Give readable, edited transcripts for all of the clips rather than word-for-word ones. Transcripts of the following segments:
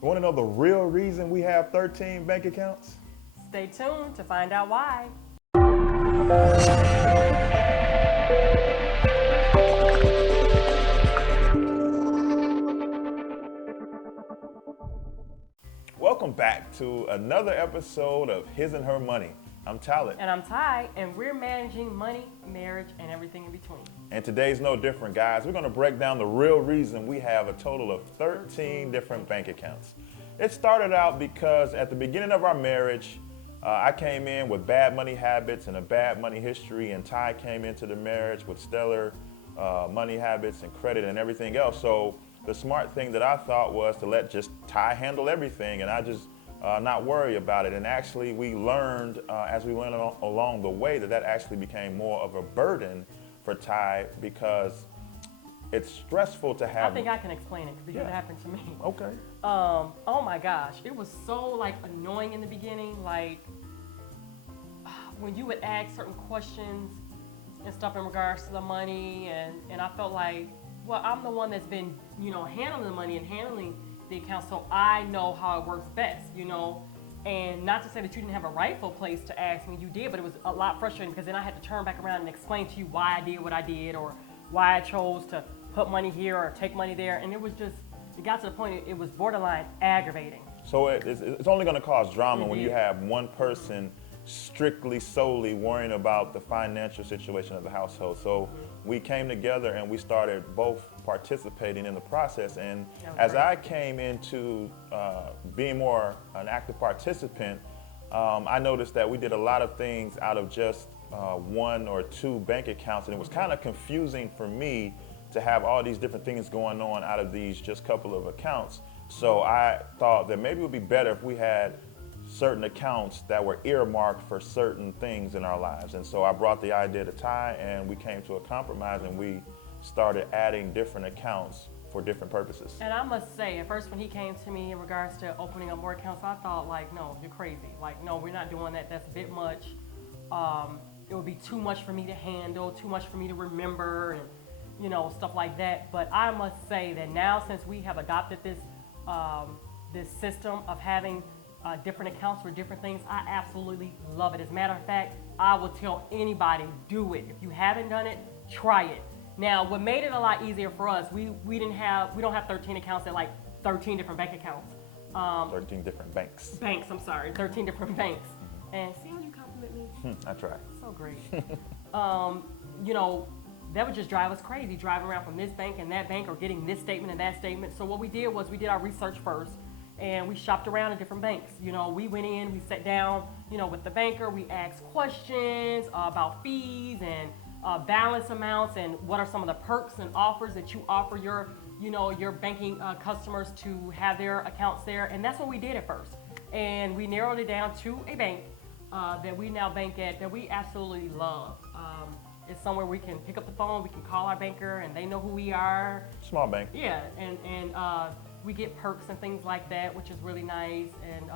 You want to know the real reason we have 13 bank accounts? Stay tuned to find out why. Welcome back to another episode of His and Her Money. I'm Talent. And I'm Ty, and we're managing money, marriage, and everything in between. And today's no different, guys. We're going to break down the real reason we have a total of 13 different bank accounts. It started out because at the beginning of our marriage, I came in with bad money habits and a bad money history, and Ty came into the marriage with stellar money habits and credit and everything else. So the smart thing that I thought was to let just Ty handle everything, and I just not worry about it. And actually, we learned as we went along the way that actually became more of a burden for Ty because it's stressful to have. I think I can explain it because it happened to me. Okay. Oh my gosh, it was so annoying in the beginning. When you would ask certain questions and stuff in regards to the money, and I felt like, well, I'm the one that's been, handling the money and handling the account, so I know how it works best, And not to say that you didn't have a rightful place to ask me, you did, but it was a lot frustrating because then I had to turn back around and explain to you why I did what I did or why I chose to put money here or take money there, and it got to the point it was borderline aggravating. So it's only going to cause drama when you have one person strictly solely worrying about the financial situation of the household. So we came together and we started both participating in the process. And as I came into being more an active participant, I noticed that we did a lot of things out of just one or two bank accounts, and it was kind of confusing for me to have all these different things going on out of these just couple of accounts. So I thought that maybe it would be better if we had certain accounts that were earmarked for certain things in our lives. And so I brought the idea to Ty, and we came to a compromise, and we started adding different accounts for different purposes. And I must say, at first when he came to me in regards to opening up more accounts, I thought no, you're crazy. No, we're not doing that. That's a bit much. It would be too much for me to handle, too much for me to remember, and stuff like that. But I must say that now, since we have adopted this system of having different accounts for different things, I absolutely love it. As a matter of fact, I will tell anybody, do it. If you haven't done it, try it. Now, what made it a lot easier for us, we don't have 13 accounts at 13 different bank accounts. 13 different banks. 13 different banks. And see how you compliment me? I tried. So great. That would just drive us crazy, driving around from this bank and that bank or getting this statement and that statement. So what we did was we did our research first, and we shopped around at different banks. We went in, we sat down, with the banker, we asked questions about fees and balance amounts and what are some of the perks and offers that you offer your banking customers to have their accounts there. And that's what we did at first. And we narrowed it down to a bank that we now bank at that we absolutely love. It's somewhere we can pick up the phone, we can call our banker, and they know who we are. Small bank. Yeah, and we get perks and things like that, which is really nice, and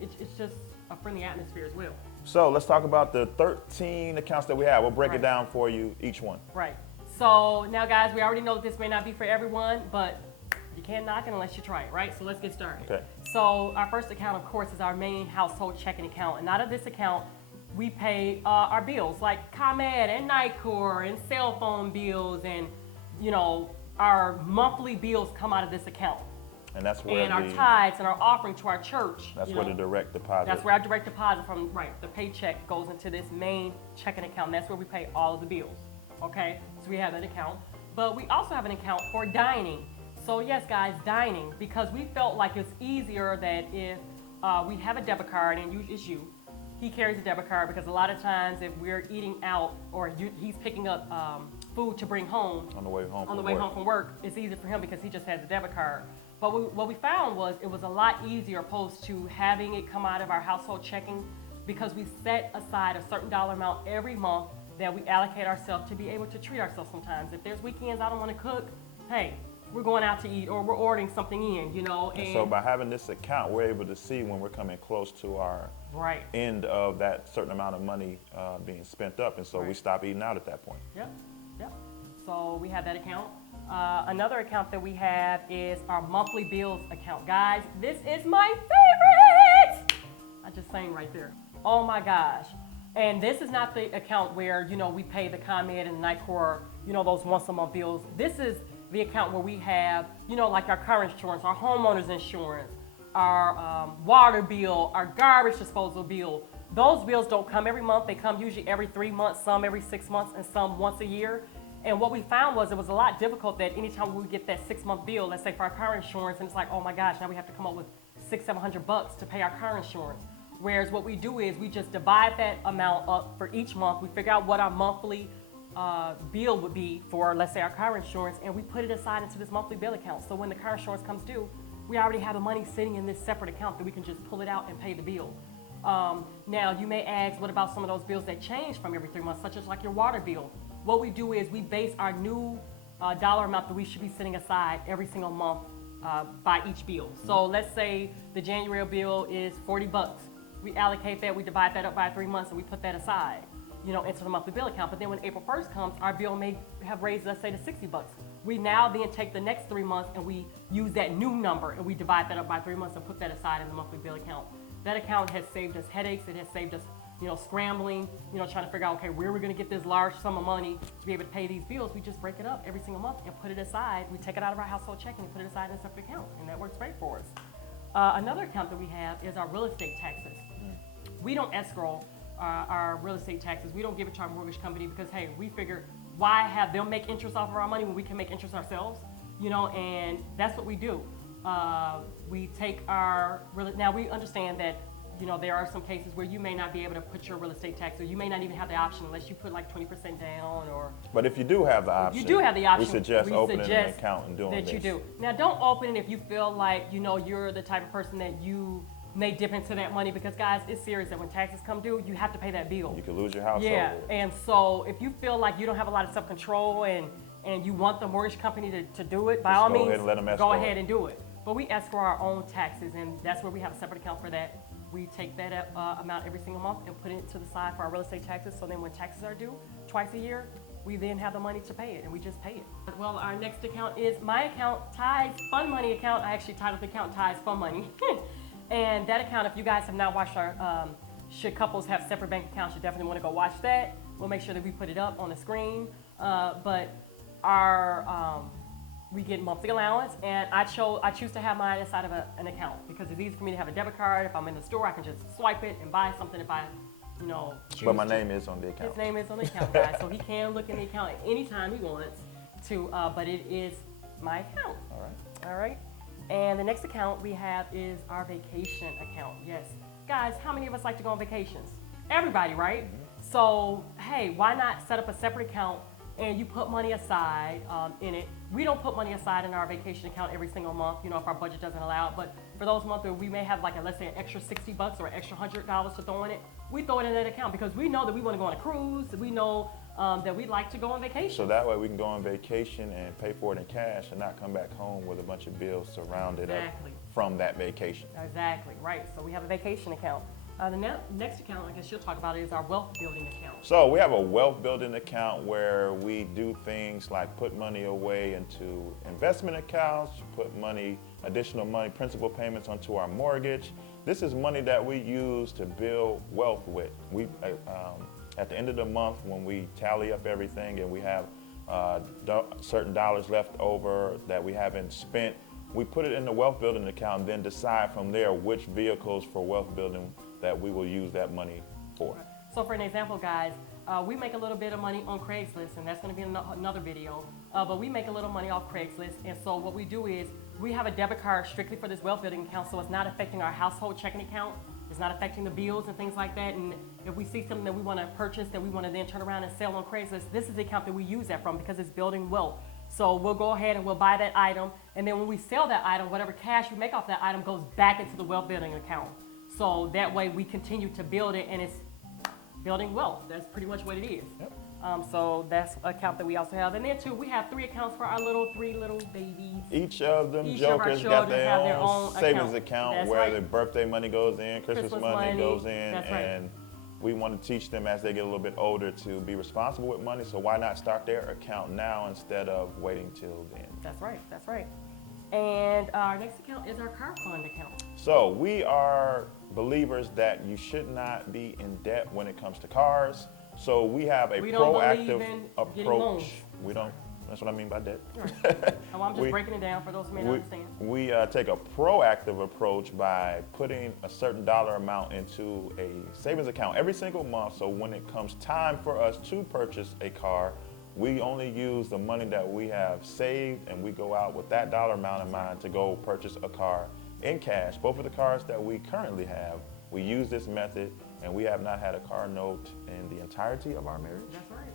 it's just a friendly atmosphere as well. So let's talk about the 13 accounts that we have. We'll break it down for you, each one. Right. So now, guys, we already know that this may not be for everyone, but you can't knock it unless you try it, right? So let's get started. Okay. So our first account, of course, is our main household checking account, and out of this account, we pay our bills like ComEd and NICOR and cell phone bills, and our monthly bills come out of this account. And that's where our tithes and our offering to our church. That's where the direct deposit. That's where our direct deposit from the paycheck goes into this main checking account. And that's where we pay all of the bills. Okay, so we have that account, but we also have an account for dining. So yes, guys, dining, because we felt like it's easier that if we have a debit card, and it's you. He carries a debit card because a lot of times if we're eating out or he's picking up food to bring home on the way home from work, it's easy for him because he just has a debit card. But what we found was it was a lot easier opposed to having it come out of our household checking, because we set aside a certain dollar amount every month that we allocate ourselves to be able to treat ourselves sometimes. If there's weekends I don't want to cook, hey, we're going out to eat or we're ordering something in, And so by having this account, we're able to see when we're coming close to our end of that certain amount of money being spent up. And so we stop eating out at that point. Yep. So we have that account. Another account that we have is our monthly bills account. Guys, this is my favorite. I just sang right there. Oh my gosh. And this is not the account where, we pay the ComEd and the NICOR, those once a month bills. This is the account where we have, like our car insurance, our homeowner's insurance, our water bill, our garbage disposal bill. Those bills don't come every month. They come usually every 3 months, some every 6 months, and some once a year. And what we found was it was a lot difficult that anytime we would get that 6-month bill, let's say for our car insurance, and it's like, oh my gosh, now we have to come up with $600-700 to pay our car insurance. Whereas what we do is we just divide that amount up for each month. We figure out what our monthly bill would be for, let's say, our car insurance, and we put it aside into this monthly bill account. So when the car insurance comes due, we already have the money sitting in this separate account that we can just pull it out and pay the bill. Now, you may ask, what about some of those bills that change from every 3 months, such as like your water bill? What we do is we base our new dollar amount that we should be setting aside every single month by each bill. So let's say the January bill is $40. We allocate that, we divide that up by 3 months, and we put that aside, into the monthly bill account. But then when April 1st comes, our bill may have raised, let's say, to $60. We now then take the next 3 months and we use that new number and we divide that up by 3 months and put that aside in the monthly bill account. That account has saved us headaches. It has saved us, scrambling, trying to figure out, okay, where we're going to get this large sum of money to be able to pay these bills. We just break it up every single month and put it aside. We take it out of our household checking and put it aside in a separate account, and that works great for us. Another account that we have is our real estate taxes. We don't escrow our real estate taxes. We don't give it to our mortgage company because, hey, we figure why have them make interest off of our money when we can make interest ourselves, and that's what we do. We take now we understand that, there are some cases where you may not be able to put your real estate tax, or you may not even have the option unless you put like 20% down, or. But if you do have the option, we suggest opening an account and doing that this. You do. Now, don't open it if you feel like, you're the type of person that you may dip into that money, because guys, it's serious that when taxes come due, you have to pay that bill. You could lose your house. Yeah, and so if you feel like you don't have a lot of self-control and you want the mortgage company to do it, by all means, go ahead and do it. But we escrow our own taxes, and that's where we have a separate account for that. We take that amount every single month and put it to the side for our real estate taxes, so then when taxes are due twice a year, we then have the money to pay it, and we just pay it. Well, our next account is my account, Ty's Fun Money account. I actually titled the account Ty's Fun Money. And that account, if you guys have not watched our Should Couples Have Separate Bank Accounts, you definitely want to go watch that. We'll make sure that we put it up on the screen. But we get monthly allowance, and I choose to have mine inside of an account because it's easy for me to have a debit card. If I'm in the store, I can just swipe it and buy something if I, choose. But my name is on the account. His name is on the account, guys, so he can look in the account at any time he wants to. But it is my account. All right. And the next account we have is our vacation account. Yes, guys, how many of us like to go on vacations? Everybody, right? Mm-hmm. So hey, why not set up a separate account? And you put money aside in it. We don't put money aside in our vacation account every single month, if our budget doesn't allow it. But for those months where we may have let's say an extra $60 or an extra $100 to throw in it, we throw it in that account because we know that we want to go on a cruise. We know that we'd like to go on vacation. So that way we can go on vacation and pay for it in cash and not come back home with a bunch of bills surrounded up from that vacation. Exactly, right. So we have a vacation account. The next account, I guess you'll talk about, is our wealth building account. So we have a wealth building account where we do things like put money away into investment accounts, put additional money, principal payments onto our mortgage. This is money that we use to build wealth with. We, at the end of the month, when we tally up everything and we have certain dollars left over that we haven't spent, we put it in the wealth building account and then decide from there which vehicles for wealth building that we will use that money for. So for an example, guys, we make a little bit of money on Craigslist, and that's going to be another video, but we make a little money off Craigslist, and so what we do is we have a debit card strictly for this wealth building account, so it's not affecting our household checking account, it's not affecting the bills and things like that, and if we see something that we want to purchase that we want to then turn around and sell on Craigslist, this is the account that we use that from because it's building wealth. So we'll go ahead and we'll buy that item, and then when we sell that item, whatever cash we make off that item goes back into the wealth building account. So that way we continue to build it, and it's building wealth. That's pretty much what it is. Yep. So that's an account that we also have. And then too, we have 3 accounts for our three little babies. Each of them jokers got their own savings account where the birthday money goes in, Christmas money goes in, and we want to teach them as they get a little bit older to be responsible with money. So why not start their account now instead of waiting till then? That's right, that's right. And our next account is our car fund account. So we are believers that you should not be in debt when it comes to cars. So we have a proactive approach. We don't. That's what I mean by debt. Right. Oh, I'm just breaking it down for those who may not understand. We take a proactive approach by putting a certain dollar amount into a savings account every single month. So when it comes time for us to purchase a car, we only use the money that we have saved, and we go out with that dollar amount in mind to go purchase a car in cash. Both of the cars that we currently have, we use this method, and we have not had a car note in the entirety of our marriage. That's right.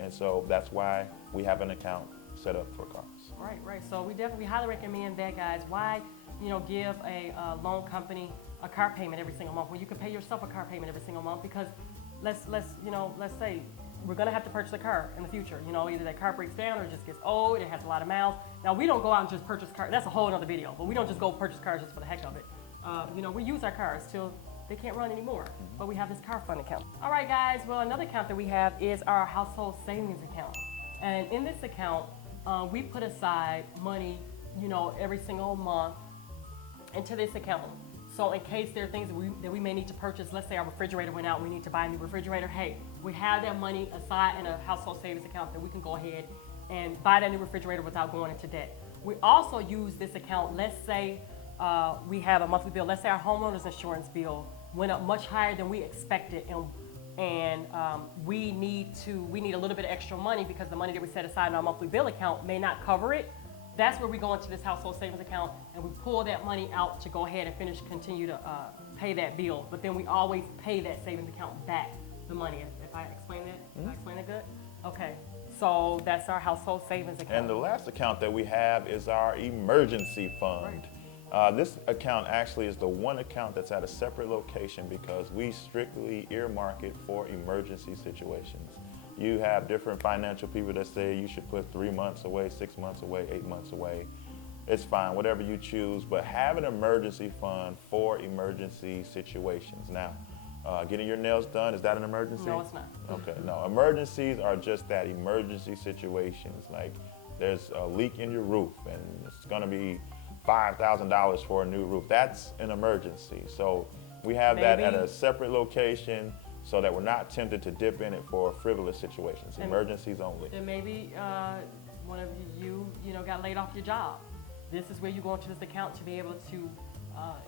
And so that's why we have an account set up for cars. Right. So we definitely highly recommend that, guys. Why, give a loan company a car payment every single month when you can pay yourself a car payment every single month? Because let's say we're gonna have to purchase a car in the future. Either that car breaks down or it just gets old. It has a lot of miles. Now we don't go out and just purchase cars. That's a whole other video. But we don't just go purchase cars just for the heck of it. We use our cars till they can't run anymore, but we have this car fund account. All right, guys, well, another account that we have is our household savings account. And in this account, we put aside money, every single month into this account. So in case there are things that we may need to purchase, let's say our refrigerator went out, we need to buy a new refrigerator, hey, we have that money aside in a household savings account that we can go ahead and buy that new refrigerator without going into debt. We also use this account, let's say we have a monthly bill, let's say our homeowner's insurance bill went up much higher than we expected, and we need a little bit of extra money because the money that we set aside in our monthly bill account may not cover it. That's where we go into this household savings account and we pull that money out to go ahead and continue to pay that bill. But then we always pay that savings account back the money. If I explain that, Did I explain it good? Okay. So that's our household savings account. And the last account that we have is our emergency fund. Right. This account actually is the one account that's at a separate location because we strictly earmark it for emergency situations. You have different financial people that say you should put 3 months away, 6 months away, 8 months away. It's fine, whatever you choose, but have an emergency fund for emergency situations. Now, getting your nails done, is that an emergency? No, it's not. Okay, no, emergencies are just that, emergency situations. Like there's a leak in your roof and it's gonna be $5,000 for a new roof. That's an emergency. So we have that at a separate location so that we're not tempted to dip in it for frivolous situations, emergencies only. And maybe one of you got laid off your job. This is where you go into this account to be able to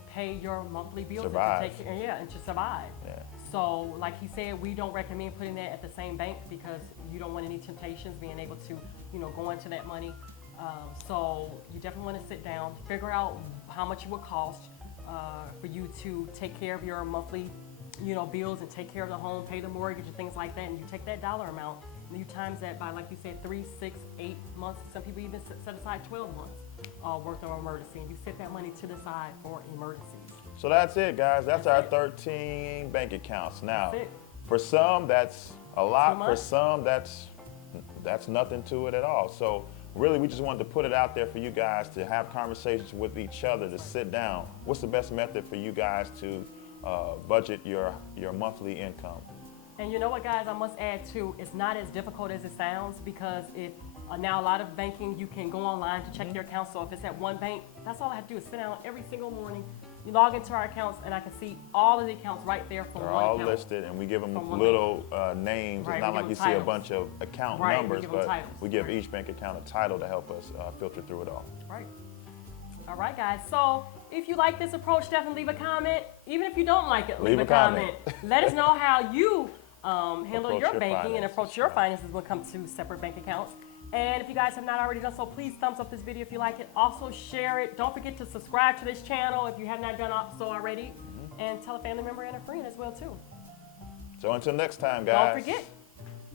pay your monthly bills survive. and to survive. Yeah. So like he said, we don't recommend putting that at the same bank because you don't want any temptations being able to go into that money. So you definitely want to sit down, figure out how much it would cost for you to take care of your monthly bills and take care of the home, pay the mortgage and things like that. And you take that dollar amount and you times that by, like you said, 3, 6, 8 months. Some people even set aside 12 months worth of emergency. And you set that money to the side for emergencies. So that's it, guys. That's our 13 bank accounts. Now, for some, that's a lot. For some, that's nothing to it at all. So really, we just wanted to put it out there for you guys to have conversations with each other, to sit down. What's the best method for you guys to budget your monthly income? And you know what, guys, I must add too, it's not as difficult as it sounds because now a lot of banking, you can go online to check your account. So if it's at one bank, that's all I have to do is sit down every single morning. You log into our accounts and I can see all of the accounts right there from one account. They're all listed and we give them little names. Right, it's not like you see a bunch of account numbers, but we give each bank account a title to help us filter through it all. Right. All right, guys. So if you like this approach, definitely leave a comment. Even if you don't like it, leave a comment. Let us know how you handle your banking and approach your finances when it comes to separate bank accounts. And if you guys have not already done so, please thumbs up this video if you like it. Also share it. Don't forget to subscribe to this channel if you have not done so already. And tell a family member and a friend as well too. So until next time, guys. Don't forget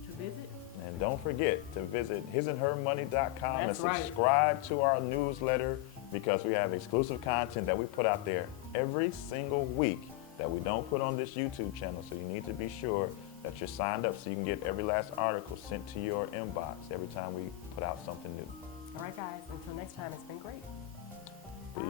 to visit. And don't forget to visit hisandhermoney.com and That's right. subscribe to our newsletter because we have exclusive content that we put out there every single week that we don't put on this YouTube channel. So you need to be sure that you're signed up so you can get every last article sent to your inbox every time we put out something new. All right, guys. Until next time, it's been great. Peace.